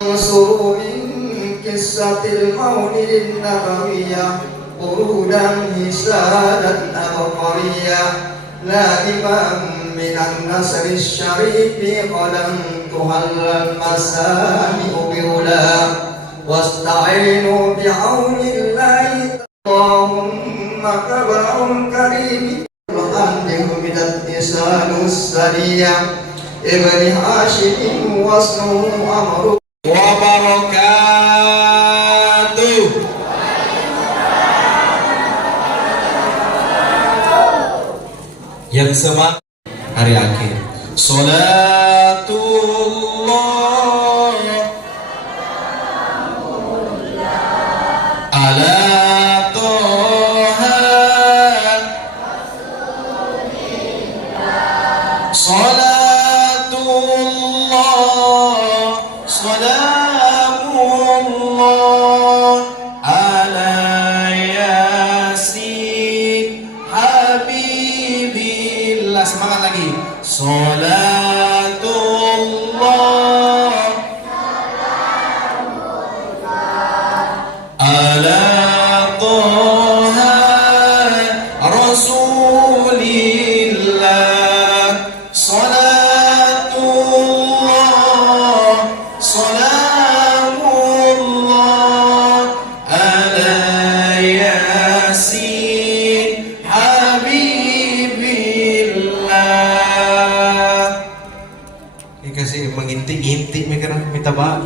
سرور قصة المولد النبوية قرودا حسانا أبقرية لائما من النسر الشريف قلم تهل المسامع بولا واستعينوا بعون الله اللهم كبر الكريم الحمد من اتصال السريع ابن هاشم واسمه أمر wabarakatuh. Yang semangat hari akhir. Salatullah ala Toha. Salatullah Salamullah ala Yasin Habibillah. Semangat lagi. Salatullah ala Toha Rasulillah. Salatullah Salamullah ala Yasin Habibillah. Ini kasih mengintik-intik mereka minta maaf.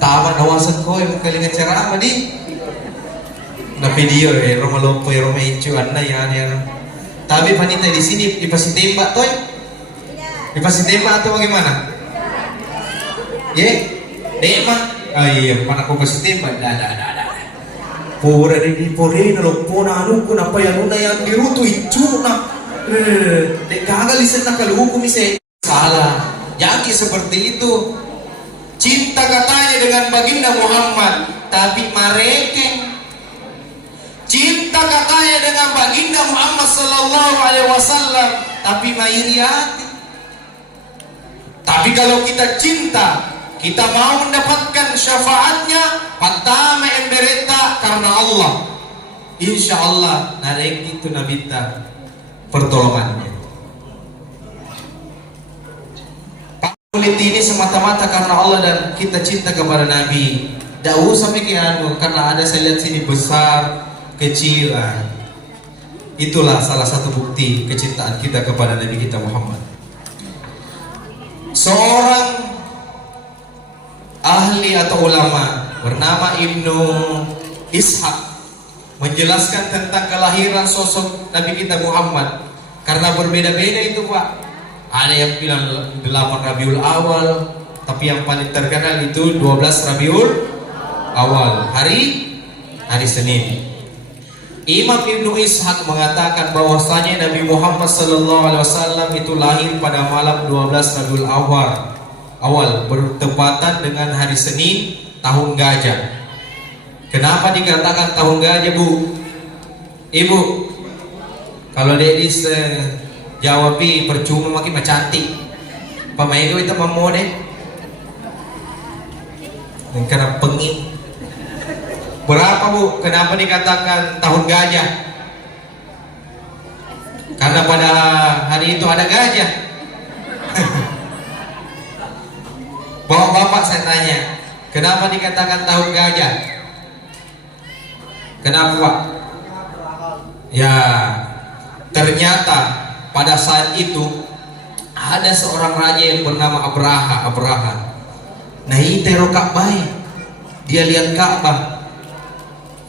Tamat nawasan ko yung kalingan ceramah di na video Roma Lopo Roma Icu anna yan. Tapi panita di sini dipasitembak toy. Dipasitembak atau bagaimana? Tema. Iya, mana ko pasitembak. Dah. Pura di na lopo na anu ko na payano na yan diruto Icu na. Gagal isan na kaluko mise. Salah. Jadi seperti itu. Cinta katanya dengan baginda Muhammad, tapi mereka cinta katanya dengan baginda Muhammad sallallahu alaihi wasallam, tapi mairiati. Tapi kalau kita cinta, kita mau mendapatkan syafaatnya, pertama yang berita karena Allah. Insya Allah narek itu nabita pertolongannya. Kulit ini semata-mata karena Allah dan kita cinta kepada Nabi. Tidak usah pikiran karena ada saya lihat sini besar, kecil. Itulah salah satu bukti kecintaan kita kepada Nabi kita Muhammad. Seorang ahli atau ulama bernama Ibnu Ishaq menjelaskan tentang kelahiran sosok Nabi kita Muhammad. Karena berbeda-beda itu Pak. Ada yang bilang 8 Rabiul Awal, tapi yang paling terkenal itu 12 Rabiul Awal, hari Senin. Imam Ibnu Ishaq mengatakan bahwasanya Nabi Muhammad SAW itu lahir pada malam 12 Rabiul Awal bertepatan dengan hari Senin tahun gajah. Kenapa dikatakan tahun gajah, Bu? Ibu, kalau Dedis jawabi percuma makin cantik. Pamaego itu mamode. Dan karena pengi. Berapa Bu? Kenapa dikatakan tahun gajah? Karena pada hari itu ada gajah. Bapak saya tanya, kenapa dikatakan tahun gajah? Kenapa Pak? Ya, ternyata pada saat itu ada seorang raja yang bernama Abraha. Nah ini tero Ka'bah. Dia lihat Ka'bah.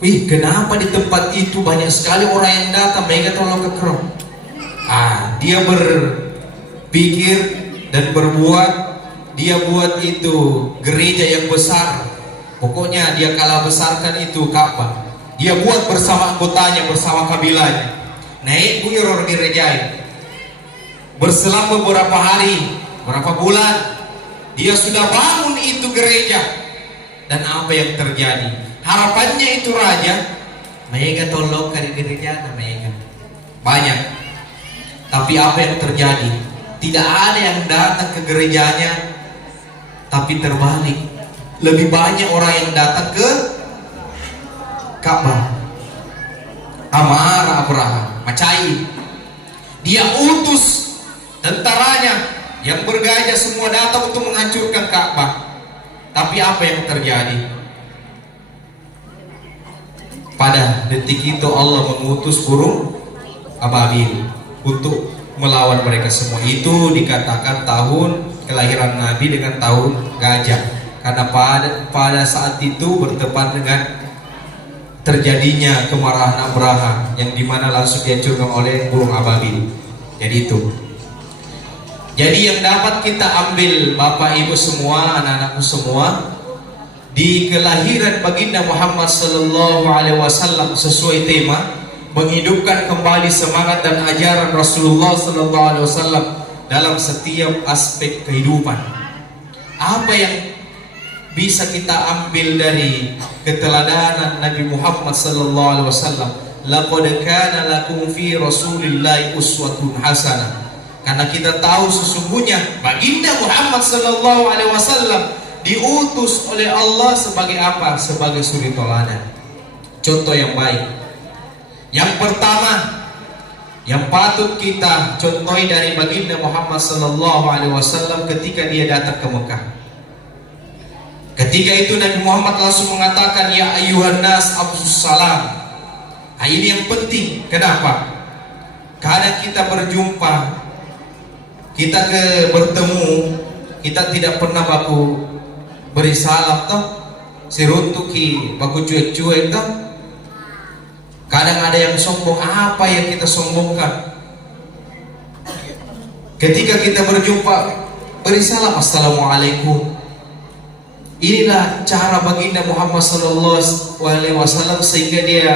Wih, kenapa di tempat itu banyak sekali orang yang datang? Mereka tolong kekerong. Dia berpikir dan berbuat. Dia buat itu gereja yang besar. Pokoknya dia kalah besarkan itu Ka'bah. Dia buat bersama anggotanya, bersama kabilahnya. Naik buyur gerejai. Berselang beberapa hari, beberapa bulan, dia sudah bangun itu gereja. Dan apa yang terjadi? Harapannya itu raja, mereka tolong ke gereja, mereka banyak. Tapi apa yang terjadi? Tidak ada yang datang ke gerejanya. tapi terbalik. Lebih banyak orang yang datang ke Ka'bah. Amarah Abraha, macai. Dia utus tentaranya yang bergajah semua datang untuk menghancurkan Ka'bah. Tapi apa yang terjadi? Pada detik itu Allah mengutus burung ababil untuk melawan mereka semua. Itu dikatakan tahun kelahiran Nabi dengan tahun gajah, karena pada saat itu bertepatan dengan terjadinya kemarahan Abraha, yang dimana langsung dihancurkan oleh burung ababil. Jadi itu. Jadi yang dapat kita ambil Bapak Ibu semua, anak-anakku semua, di kelahiran baginda Muhammad sallallahu alaihi wasallam sesuai tema menghidupkan kembali semangat dan ajaran Rasulullah sallallahu alaihi wasallam dalam setiap aspek kehidupan. Apa yang bisa kita ambil dari keteladanan Nabi Muhammad sallallahu alaihi wasallam? Laqad kana lakum fi Rasulillahi uswatun hasanah. Karena kita tahu sesungguhnya baginda Muhammad sallallahu alaihi wasallam diutus oleh Allah sebagai apa? Sebagai suri teladan, contoh yang baik. Yang pertama yang patut kita contohi dari baginda Muhammad sallallahu alaihi wasallam ketika dia datang ke Mekah. Ketika itu Nabi Muhammad langsung mengatakan, ya ayyuhan nas absus salam. Nah, ini yang penting. Kenapa? Kadang kita berjumpa, kita bertemu, kita tidak pernah baku beri salam toh, siruntuki baku cuek-cuek toh. Kadang ada yang sombong. Apa yang kita sombongkan? Ketika kita berjumpa, beri salam, assalamualaikum. Inilah cara baginda Muhammad sallallahu alaihi wasallam sehingga dia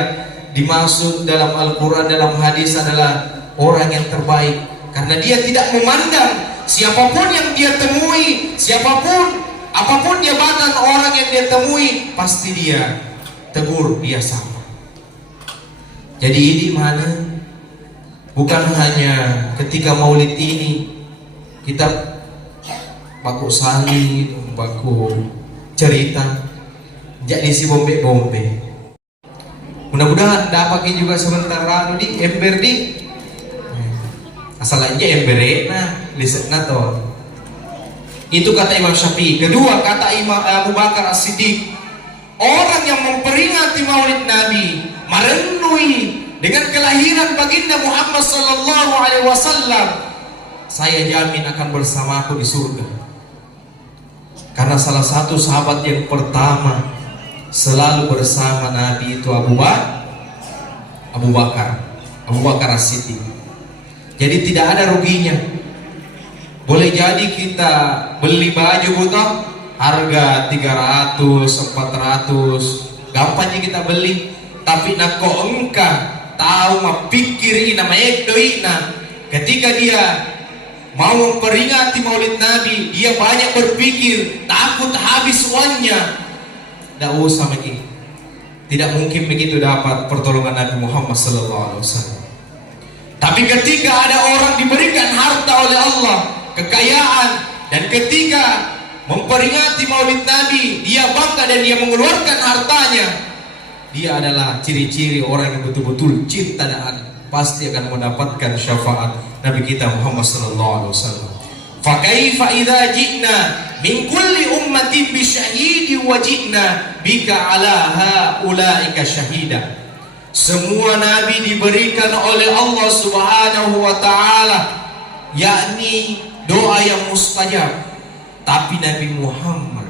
dimaksud dalam Al-Quran, dalam hadis adalah orang yang terbaik, karena dia tidak memandang siapapun yang dia temui, siapapun, apapun jabatan orang yang dia temui, pasti dia tegur, dia sapa. Jadi ini mana? Bukan hanya ketika maulid ini kita baku salin, baku cerita, jadi si bombe-bombe. Mudah-mudahan dapatnya juga sebentar lalu di ember di asal aja ember liset nato. Itu kata Imam Syafi'i. Kedua kata Imam Abu Bakar As-Siddiq, orang yang memperingati maulid Nabi, merenui dengan kelahiran baginda Muhammad sallallahu alaihi wasallam, saya jamin akan bersamaku di surga. Karena salah satu sahabat yang pertama selalu bersama Nabi itu Abu Bakar As-Siddiq. Jadi tidak ada ruginya. Boleh jadi kita beli baju butuh harga 300, 400, gampangnya kita beli. Tapi nako engkau tahu mah pikir ina maekdoina, ketika dia mau memperingati maulid Nabi, dia banyak berpikir, takut habis uangnya. Tidak usah begitu. Tidak mungkin begitu dapat pertolongan Nabi Muhammad SAW. Tapi ketika ada orang diberikan harta oleh Allah, kekayaan, dan ketika memperingati maulid Nabi, dia bangga dan dia mengeluarkan hartanya, dia adalah ciri-ciri orang yang betul-betul cinta dan pasti akan mendapatkan syafaat Nabi kita Muhammad sallallahu alaihi wasallam. Fa kaifa idza ji'na min kulli ummatin bi syahidi wa ji'na bika ala haulaika syahida. Semua nabi diberikan oleh Allah Subhanahu wa taala, yakni doa yang mustajab. Tapi Nabi Muhammad,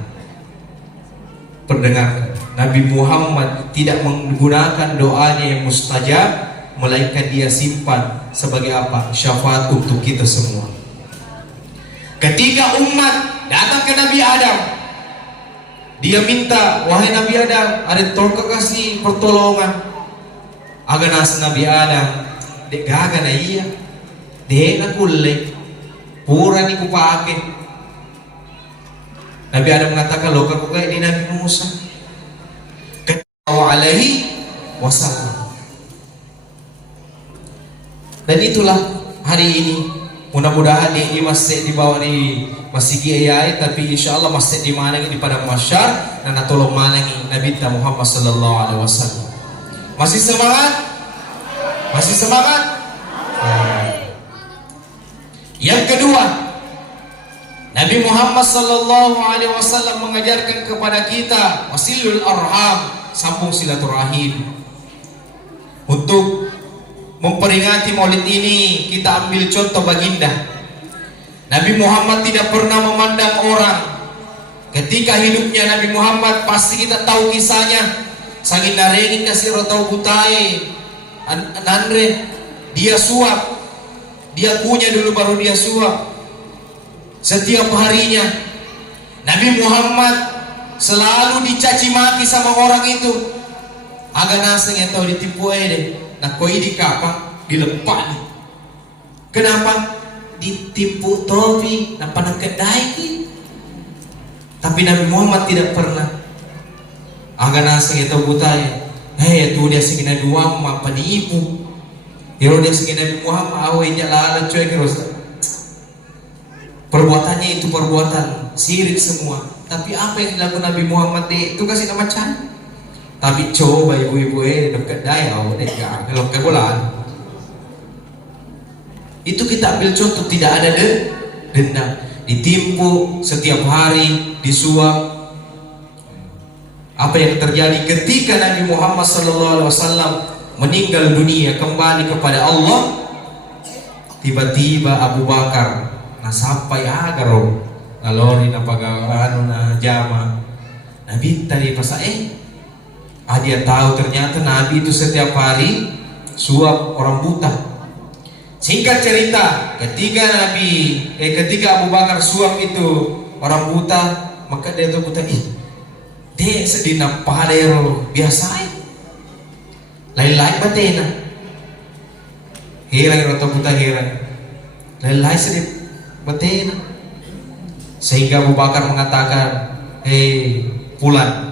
pendengar, Nabi Muhammad tidak menggunakan doanya yang mustajab, melainkan dia simpan sebagai apa? Syafaat untuk kita semua. Ketika umat datang ke Nabi Adam, dia minta, wahai Nabi Adam, ada tolong kasih pertolongan. Aganas Nabi Adam, dek gaga na iya, dek na kulle, pura ni kupake. Nabi Adam mengatakan, loh kaku kayak di Nabi Musa. Alaihi wasallam. Dan itulah hari ini Mudah-mudahan di masjid di bawah di Masjid Kiai, tapi insya Allah masjid di mana di Padang Masyar dan tolong mana Nabi Muhammad sallallahu alaihi wasallam. Masih semangat? Masih semangat? Yang kedua, Nabi Muhammad sallallahu alaihi wasallam mengajarkan kepada kita wasilul arham, sambung silaturahim. Untuk memperingati Maulid ini kita ambil contoh baginda. Nabi Muhammad tidak pernah memandang orang. Ketika hidupnya Nabi Muhammad pasti kita tahu kisahnya. Sangin narengi kasih rotau butai Andre, dia suap, dia kunyah dulu baru dia suap. Setiap harinya Nabi Muhammad selalu dicaci maki sama orang itu. Agak naseng yang tahu ditipu deh. Nah koi di kapang dilepak nih. Kenapa? Ditipu topi, napa nak kedai. Tapi Nabi Muhammad tidak pernah. Agak naseng yang tahu butai. Hei tu dia segini dua apa diipu. Hero dia segini Nabi Muhammad awalnya lalat cuy terus. Perbuatannya itu perbuatan sirik semua. Tapi apa yang dilakukan Nabi Muhammad itu kasih nama can. Tapi coba ibu-ibu dekat daya, kalau kebolaan. Itu kita ambil contoh, tidak ada dendam, ditimpu setiap hari, disuap. Apa yang terjadi ketika Nabi Muhammad SAW meninggal dunia kembali kepada Allah? Tiba-tiba Abu Bakar, nah sampai agar ngalori na jama. Nabi tadi pas dia tahu ternyata Nabi itu setiap hari suap orang buta. Singkat cerita, ketika Abu Bakar suap itu orang buta, maka dia tuh buta dia sedina padero biasa lain-lain batena hirang rata buta hirang lain-lain sedih batena, sehingga Abu Bakar mengatakan, hei pulang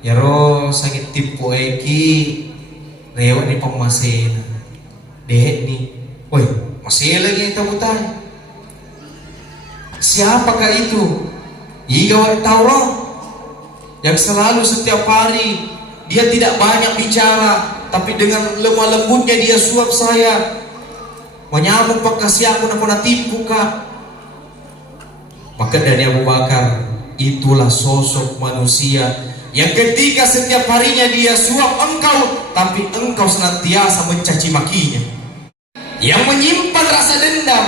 ya roh sakit tipu eki lewat nih pemasin deh nih, woi masih lagi kita butai. Siapakah itu? Iga tahu loh, yang selalu setiap hari dia tidak banyak bicara, tapi dengan lemah lembutnya dia suap saya, menyambung pakasi aku nak tipu kah? Maka dari Abu Bakar, itulah sosok manusia yang ketika setiap harinya dia suap engkau, tapi engkau senantiasa mencaci makinya, yang menyimpan rasa dendam.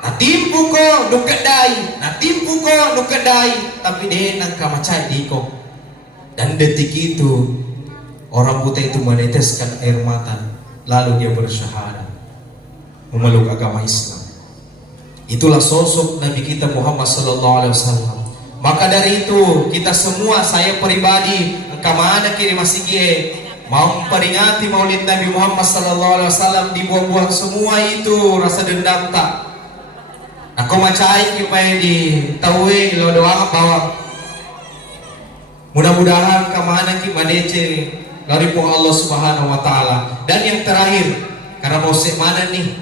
Nah timpu ko nukedai, nah timpu ko nukedai, tapi dia nangka macai diko. Dan detik itu orang buta itu meneteskan air mata, lalu dia bersyahadat memeluk agama Islam. Itulah sosok Nabi kita Muhammad SAW. Maka dari itu kita semua, saya pribadi, kemana kiri masih mau memperingati Maulid Nabi Muhammad SAW, dibuang-buang semua itu rasa dendam tak. Aku macai supaya ditahui lo doang bahwa mudah-mudahan kemana kita madece dari Allah Subhanahu Wa Taala. Dan yang terakhir, karena mau mana nih,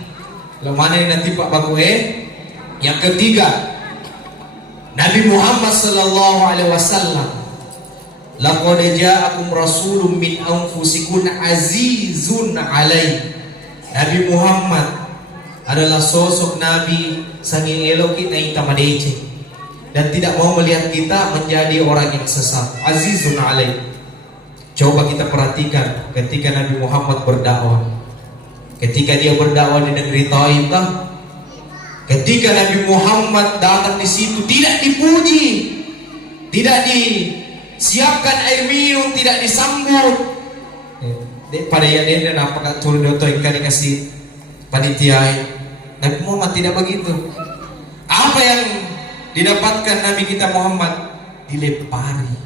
lo mana nanti Pak Baku yang ketiga, Nabi Muhammad sallallahu alaihi wasallam, laqad ja'akum rasulun min anfusikum azizun alaihi. Nabi Muhammad adalah sosok Nabi sangi elok kita yang tamadece dan tidak mau melihat kita menjadi orang yang sesat. Azizun alaihi. Coba kita perhatikan ketika Nabi Muhammad berdakwah. Ketika dia berdakwah di negeri Taif, ketika Nabi Muhammad datang di situ tidak dipuji, tidak disiapkan air minum, tidak disambut. Pada yang dia apakah turun doto ikan dikasih panitia. Nabi Muhammad tidak begitu. Apa yang didapatkan Nabi kita Muhammad? Dilempari.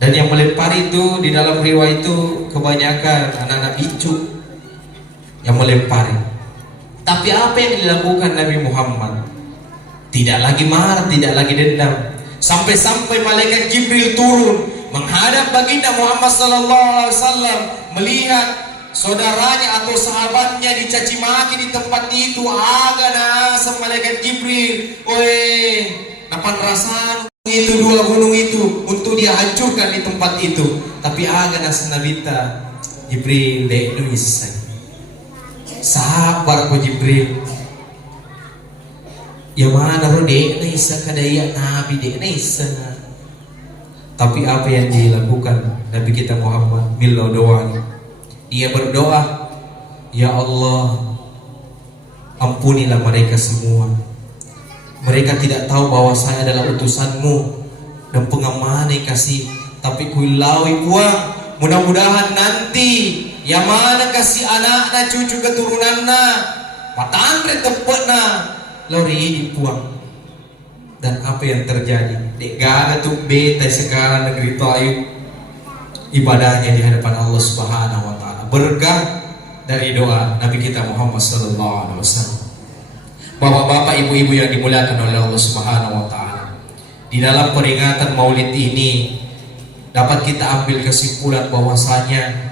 Dan yang melempari itu di dalam riwayat itu kebanyakan anak-anak bicu yang melempari. Tapi apa yang dilakukan Nabi Muhammad? Tidak lagi marah, tidak lagi dendam. Sampai-sampai malaikat Jibril turun menghadap baginda Muhammad sallallahu alaihi wasallam, melihat saudaranya atau sahabatnya dicaci maki di tempat itu, aga nasa malaikat Jibril, napan rasan itu dua gunung itu untuk dia hancurkan di tempat itu. Tapi aga nasa nabita Jibril dek nuisa, sabar ko Jibril. Ya mana ro dek nuisa kadaya nabi dek nuisa. Tapi apa yang dilakukan Nabi kita Muhammad milo doanya? Dia berdoa, ya Allah, ampunilah mereka semua. Mereka tidak tahu bahwa saya adalah utusanmu dan pengaman yang kasih. Tapi kuilawi puang, mudah-mudahan nanti yang mana kasih anaknya, cucu keturunannya, patangre tepatnya, lori di puang. Dan apa yang terjadi? Dek gak tuh beta sekarang negeri Taif ibadahnya di hadapan Allah Subhanahu wa taala. Berkah dari doa Nabi kita Muhammad sallallahu alaihi wasallam. Bapak-bapak, ibu-ibu yang dimuliakan oleh Allah Subhanahu wa taala. Di dalam peringatan Maulid ini dapat kita ambil kesimpulan bahwasanya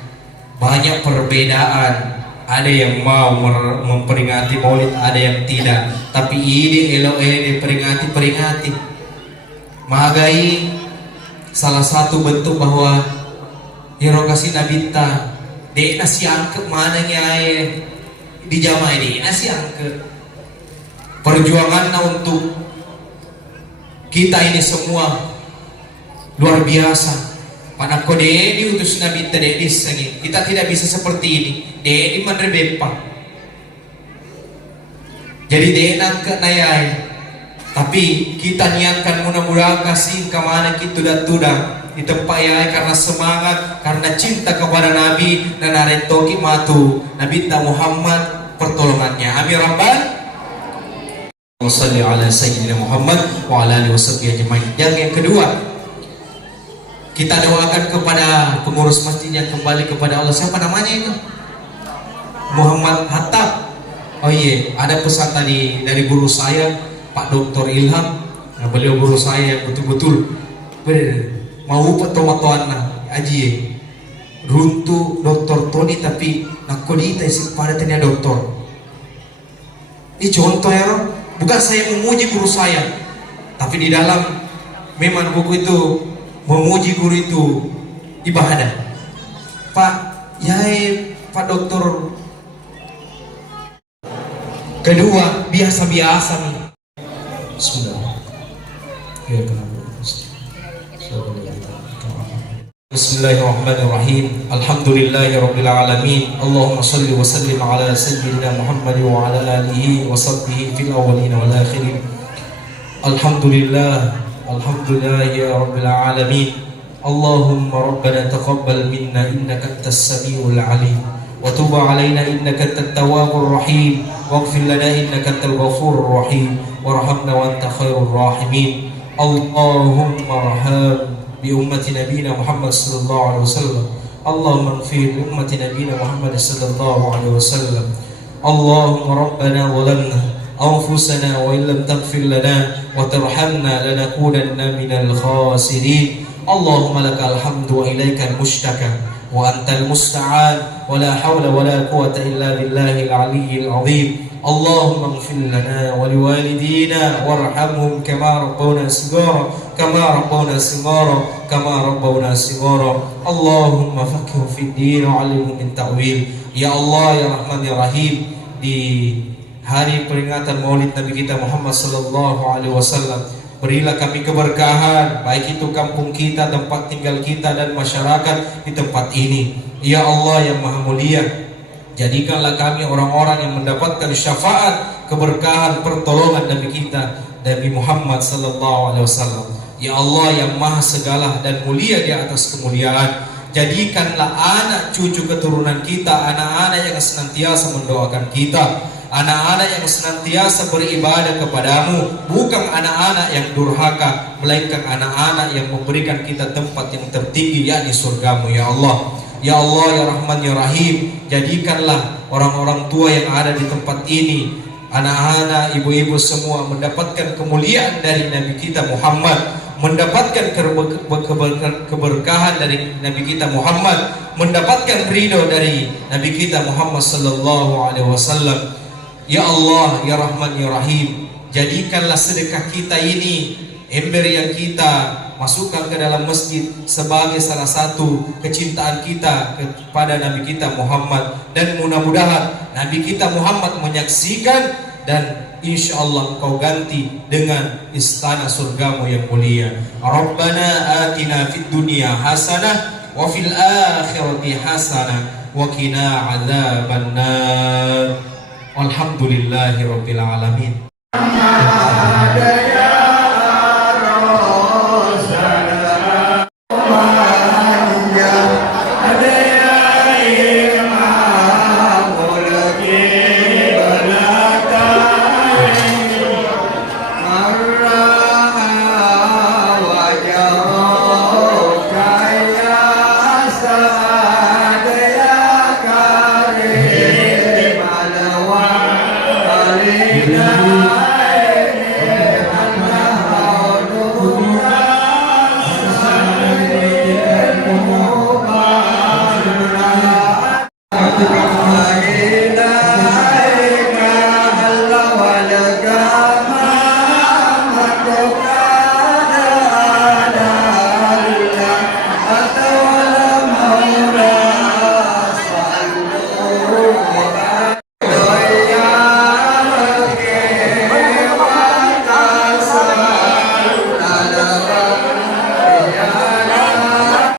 banyak perbedaan. Ada yang mau memperingati Maulid, ada yang tidak. Tapi ide eloe peringati. Magai salah satu bentuk bahwa hirokasi nabita dek nasi angke mana nyai di jamaah ini nasi angke. Perjuangannya untuk kita ini semua luar biasa. Pada kode diutus Nabi tadedis lagi. Kita tidak bisa seperti ini. Dedi manrebepa. Jadi denan ke nayai. Tapi kita niatkan mudah-mudahan kasih kemana kita tuda di tempat ya karena semangat, karena cinta kepada Nabi dan aretoki matu Nabi Muhammad pertolongannya. Amin rabbal. Wassalli ala sayyidina Muhammad wa ala alihi washabbihi ajmain. Yang kedua, kita doakan kepada pengurus masjid yang kembali kepada Allah. Siapa namanya itu? Muhammad Hattab. Oh iya, ada pesan tadi dari guru saya, Pak Dr. Ilham. Nah, beliau guru saya yang betul-betul mau petomatoan aji runtu Dr. Tony tapi nakodita isi pada tanya doktor. Ini contoh ya, bukan saya memuji guru saya, tapi di dalam memang buku itu memuji guru itu ibadah. Pak Yai, Pak Dokter. Kedua, biasa-biasa nih. Bismillah. Ya, Bismillahirrahmanirrahim. Alhamdulillahirabbil alamin. Allahumma shalli wa sallim ala sayyidina Muhammad wa ala alihi wa sahbihi fil awwalin wal akhirin. Alhamdulillah. Alhamdulillah ya rabbil alamin. Allahumma rabbana taqabbal minna innaka antas samiul alim wa tub alaina innaka antat tawwabur rahim waghfir lana innaka antal ghafurur rahim warhamna wa anta khairur rahimin. Allahumma arham bi ummati nabiyina Muhammad sallallahu alaihi wasallam. Allahumma ighfir li ummati nabiyina Muhammad sallallahu alaihi wasallam. Allahumma rabbana zalamna أنفسنا وإن لم تغفر لنا وترحمنا لنكونن من الخاسرين. اللهم لك الحمد وإليك المشتكى وأنت المستعان ولا حول ولا قوة إلا بالله العلي العظيم. اللهم اغفر لنا ولوالدينا وارحمهم كما ربونا صغارا كما ربونا صغارا. اللهم فقههم في الدين وعلمهم من تأويل. Ya Allah ya Rahman ya Rahim, di hari peringatan Maulid Nabi kita Muhammad sallallahu alaihi wasallam, berilah kami keberkahan, baik itu kampung kita, tempat tinggal kita dan masyarakat di tempat ini. Ya Allah yang Maha Mulia, jadikanlah kami orang-orang yang mendapatkan syafaat, keberkahan, pertolongan Nabi kita Nabi Muhammad sallallahu alaihi wasallam. Ya Allah yang Maha segala dan mulia di atas kemuliaan, jadikanlah anak cucu keturunan kita anak-anak yang senantiasa mendoakan kita, anak-anak yang senantiasa beribadah kepadamu, bukan anak-anak yang durhaka, melainkan anak-anak yang memberikan kita tempat yang tertinggi, yakni surgamu. Ya Allah, ya Allah ya Rahman ya Rahim, jadikanlah orang-orang tua yang ada di tempat ini, anak-anak, ibu-ibu semua mendapatkan kemuliaan dari Nabi kita Muhammad. mendapatkan keberkahan dari Nabi kita Muhammad, mendapatkan ridho dari Nabi kita Muhammad sallallahu alaihi wasallam. Ya Allah, ya Rahman, ya Rahim, jadikanlah sedekah kita ini, ember yang kita masukkan ke dalam masjid, sebagai salah satu kecintaan kita kepada Nabi kita Muhammad, dan mudah-mudahan Nabi kita Muhammad menyaksikan, dan insya Allah Engkau ganti dengan istana surgamu yang mulia. Rabbana atina fid dunya hasanah wa fil akhirati hasanah wa qina adzabannar. Walhamdulillahi rabbil alamin.